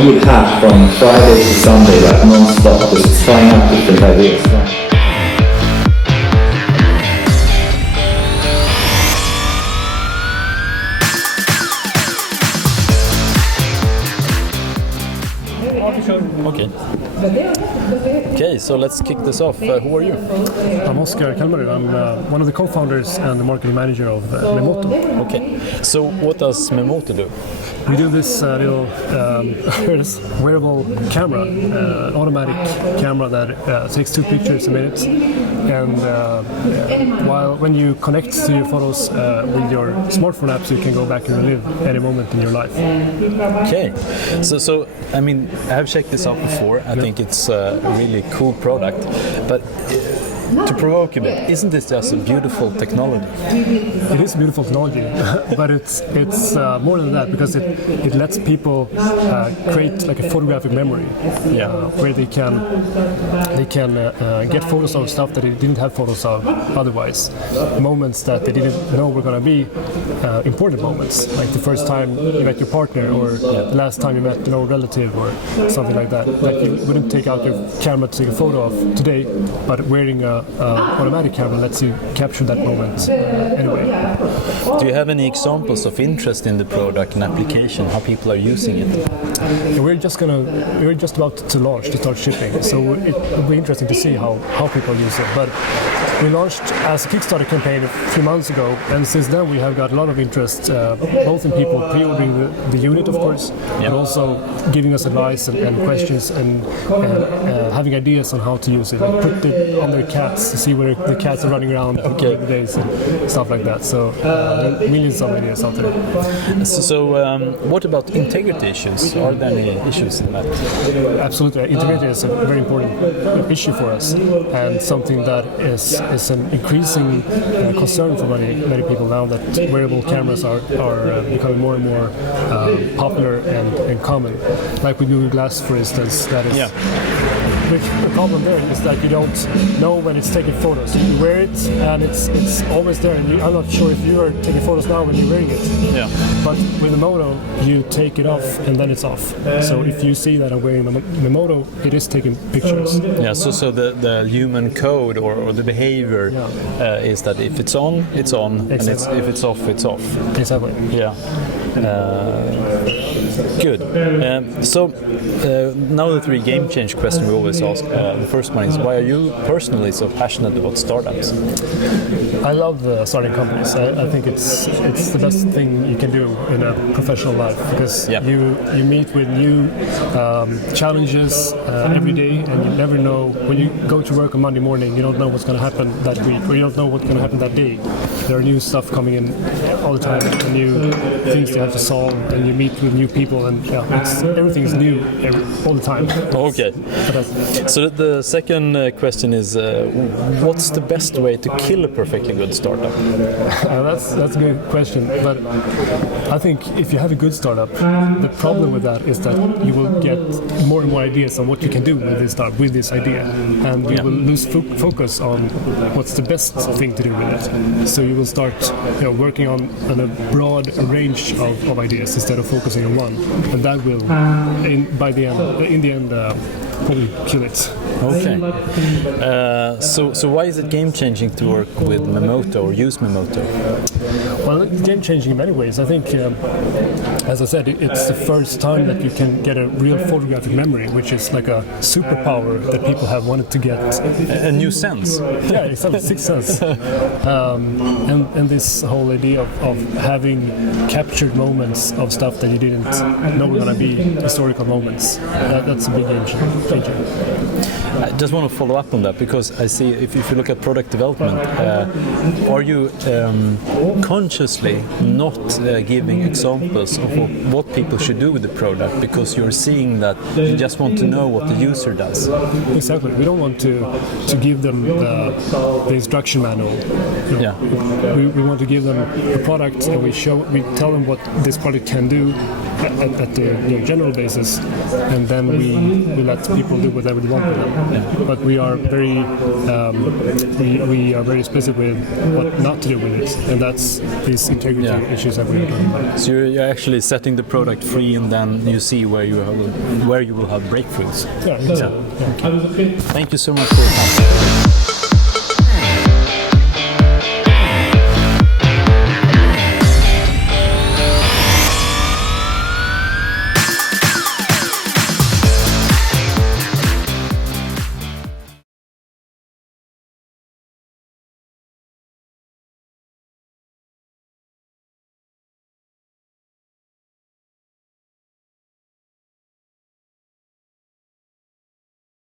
we would have from Friday to Sunday, like non-stop, just trying out different ideas. Okay, so let's kick this off. Who are you? I'm Oskar Kalmarud. I'm one of the co-founders and the marketing manager of Memoto. Okay, so what does Memoto do? We do this little wearable camera, automatic camera that takes 2 pictures a minute. And when you connect to your photos with your smartphone apps, you can go back and relive any moment in your life. Okay, so I mean, I have checked this out before. I think it's a really cool product, but to provoke a bit, isn't this just a beautiful technology? It is beautiful technology, but it's more than that, because it lets people create like a photographic memory, where they can get photos of stuff that they didn't have photos of otherwise, moments that they didn't know were going to be important moments, like the first time you met your partner, or the last time you met an old relative, or something like that you wouldn't take out your camera to take a photo of today, but wearing a automatic camera lets you capture that moment anyway. Do you have any examples of interest in the product and application, how people are using it? We're just about to launch, to start shipping, so it'll be interesting to see how people use it. But we launched as a Kickstarter campaign a few months ago, and since then we have got a lot of interest, both in people pre-ordering the unit, of course, but also giving us advice and questions and having ideas on how to use it. Like put it on their cats to see where the cats are running around the days and stuff like that. So millions of ideas out there. So what about integrity issues? Are there any issues in that? Absolutely, integrity is a very important issue for us, and something that is an increasing concern for many people now that wearable cameras are becoming more and more popular and common. Like with Google Glass, for instance, that is. Which the problem there is that you don't know when it's taking photos. You wear it and it's always there, and I'm not sure if you are taking photos now when you're wearing it. Yeah. But with the Memoto, you take it off and then it's off. So if you see that I'm wearing the Memoto, it is taking pictures. Yeah. So the human code or the behavior is that if it's on, it's on, exactly. And if it's off, it's off. Exactly. Yeah. Good. So now the 3 game change questions we always ask. The first one is, why are you personally so passionate about startups? I love starting companies. I think it's the best thing you can do in a professional life, because you meet with new challenges every day, and you never know when you go to work on Monday morning. You don't know what's going to happen that week, or you don't know what's going to happen that day. There are new stuff coming in all the time, new things you have to solve, and you meet with new people, and everything's new all the time. Okay. So the second question is, what's the best way to kill a perfectly good startup? That's a good question, but I think if you have a good startup, the problem with that is that you will get more and more ideas on what you can do with this startup, with this idea, and you will lose focus on what's the best thing to do with it. So you will start working on a broad range of ideas instead of focusing on one, and that will in the end probably kill it. Okay. So why is it game-changing to work with Memoto or use Memoto? Well, it's game-changing in many ways. I think, as I said, it's the first time that you can get a real photographic memory, which is like a superpower that people have wanted to get. A new sense. Yeah, exactly, sixth sense. And this whole idea of having captured moments of stuff that you didn't know were going to be historical moments. That's a big game changer. I just want to follow up on that, because I see if you look at product development, are you consciously not giving examples of what people should do with the product, because you're seeing that you just want to know what the user does? Exactly. We don't want to give them the instruction manual. We want to give them a product, and we tell them what this product can do, at the general basis, and then we let people do whatever they want with them. But we are very we are very explicit with what not to do with it, and that's these integrity issues that we are talking about. So you're actually setting the product free, and then you see where you will have breakthroughs. Yeah, exactly. Thank you so much for your time.